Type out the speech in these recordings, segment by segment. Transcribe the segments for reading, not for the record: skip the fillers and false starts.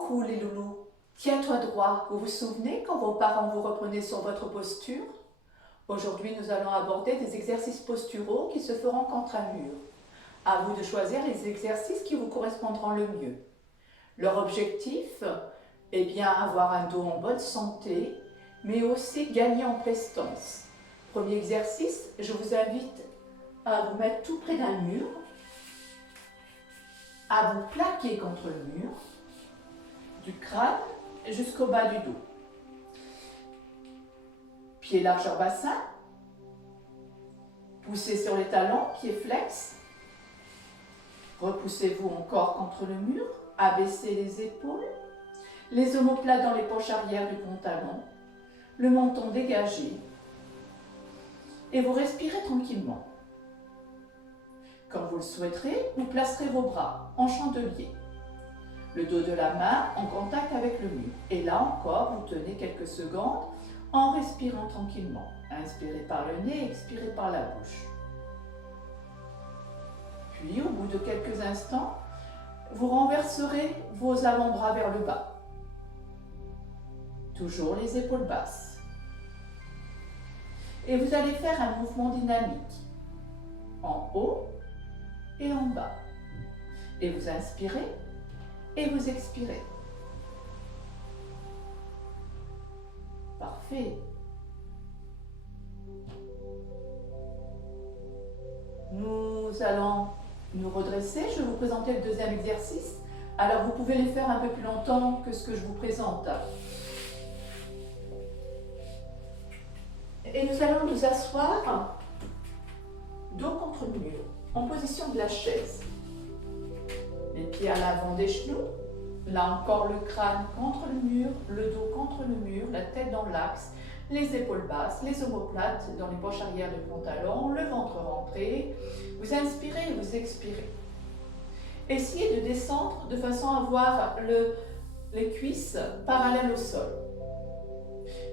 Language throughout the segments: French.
Coucou les loulous, tiens-toi droit, vous vous souvenez quand vos parents vous reprenaient sur votre posture? Aujourd'hui nous allons aborder des exercices posturaux qui se feront contre un mur. À vous de choisir les exercices qui vous correspondront le mieux. Leur objectif est bien avoir un dos en bonne santé, mais aussi gagner en prestance. Premier exercice, je vous invite à vous mettre tout près d'un mur, à vous plaquer contre le mur, du crâne jusqu'au bas du dos. Pieds largeur bassin, poussez sur les talons, pieds flex. Repoussez-vous encore contre le mur, abaissez les épaules, les omoplates dans les poches arrière du pantalon, le menton dégagé et vous respirez tranquillement. Comme vous le souhaiterez, vous placerez vos bras en chandelier, le dos de la main en contact avec le mur. Et là encore, vous tenez quelques secondes en respirant tranquillement. Inspirez par le nez, expirez par la bouche. Puis, au bout de quelques instants, vous renverserez vos avant-bras vers le bas. Toujours les épaules basses. Et vous allez faire un mouvement dynamique en haut et en bas. Et vous inspirez et vous expirez. Parfait. Nous allons nous redresser. Je vais vous présenter le deuxième exercice. Alors vous pouvez les faire un peu plus longtemps que ce que je vous présente. Et nous allons nous asseoir dos contre le mur, en position de la chaise. Les pieds à l'avant des genoux. Là encore le crâne contre le mur, le dos contre le mur, la tête dans l'axe, les épaules basses, les omoplates dans les poches arrière du pantalon, le ventre rentré. Vous inspirez et vous expirez. Essayez de descendre de façon à avoir les cuisses parallèles au sol.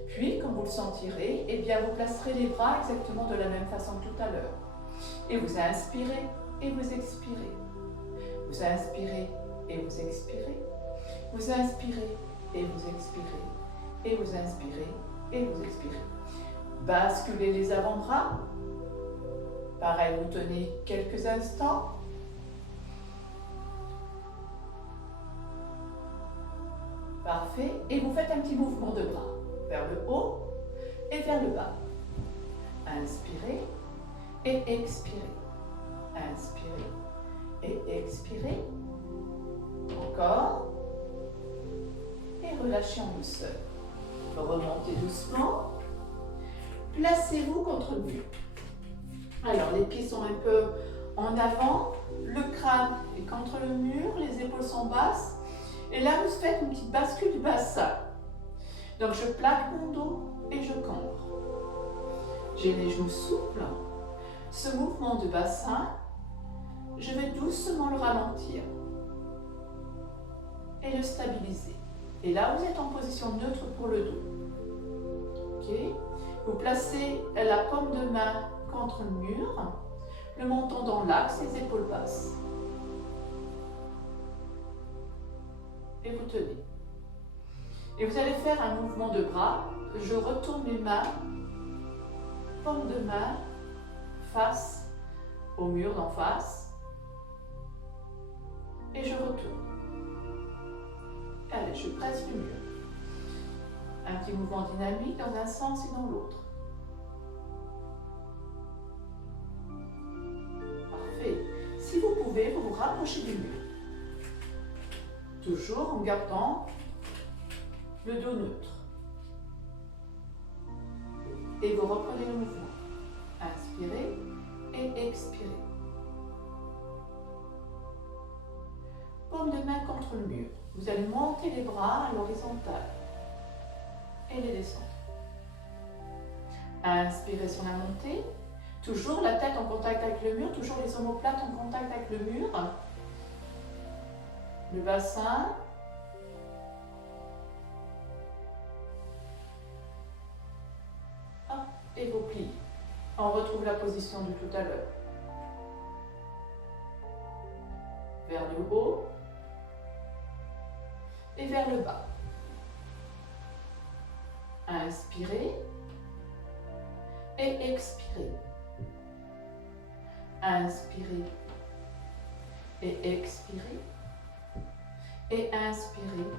Puis, quand vous le sentirez, eh bien, vous placerez les bras exactement de la même façon que tout à l'heure. Et vous inspirez et vous expirez. Vous inspirez et vous expirez. Vous inspirez et vous expirez. Et vous inspirez et vous expirez. Basculez les avant-bras. Pareil, vous tenez quelques instants. Parfait. Et vous faites un petit mouvement de bras vers le haut et vers le bas. Inspirez et expirez. Inspirez et expirez. Encore. Et relâchez en douceur. Remontez doucement. Placez-vous contre le mur. Alors, les pieds sont un peu en avant. Le crâne est contre le mur. Les épaules sont basses. Et là, vous faites une petite bascule du bassin. Donc, je plaque mon dos et je cambre. J'ai les genoux souples. Ce mouvement de bassin, je vais doucement le ralentir et le stabiliser. Et là, vous êtes en position neutre pour le dos. Okay. Vous placez la paume de main contre le mur, le menton dans l'axe, les épaules basses. Et vous tenez. Et vous allez faire un mouvement de bras. Je retourne mes mains, paume de main, face au mur d'en face. Et je retourne. Allez, je presse le mur. Un petit mouvement dynamique dans un sens et dans l'autre. Parfait. Si vous pouvez, vous vous rapprochez du mur. Toujours en gardant le dos neutre. Et vous reprenez le mouvement. Inspirez et expirez. Paume de main contre le mur. Vous allez monter les bras à l'horizontale et les descendre. Inspirez sur la montée. Toujours la tête en contact avec le mur, toujours les omoplates en contact avec le mur. Le bassin. Hop, et vous pliez. On retrouve la position de tout à l'heure. Vers le haut. et vers le bas. Inspirez et expirez. Inspirez et expirez. Et inspirez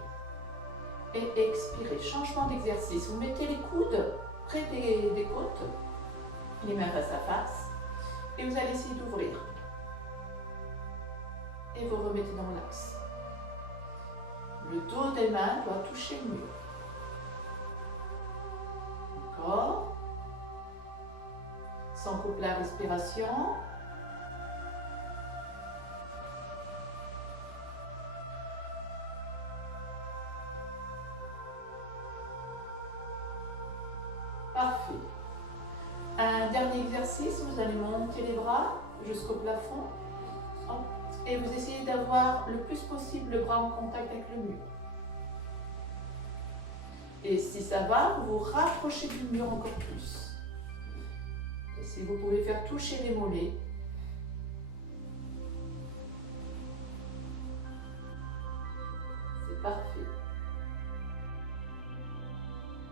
et expirez. Changement d'exercice. Vous mettez les coudes près des côtes, les mains face à face, et vous allez essayer d'ouvrir. Et vous remettez dans l'axe. Le dos des mains doit toucher le mur. Encore. Sans couper la respiration. Parfait. Un dernier exercice, vous allez monter les bras jusqu'au plafond. Et vous essayez d'avoir le plus possible le bras en contact avec le mur. Et si ça va, vous vous rapprochez du mur encore plus. Et si vous pouvez faire toucher les mollets. C'est parfait.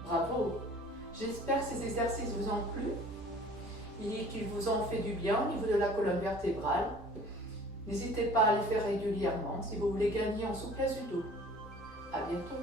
Bravo. J'espère que ces exercices vous ont plu et qu'ils vous ont fait du bien au niveau de la colonne vertébrale. N'hésitez pas à les faire régulièrement si vous voulez gagner en souplesse du dos. À bientôt.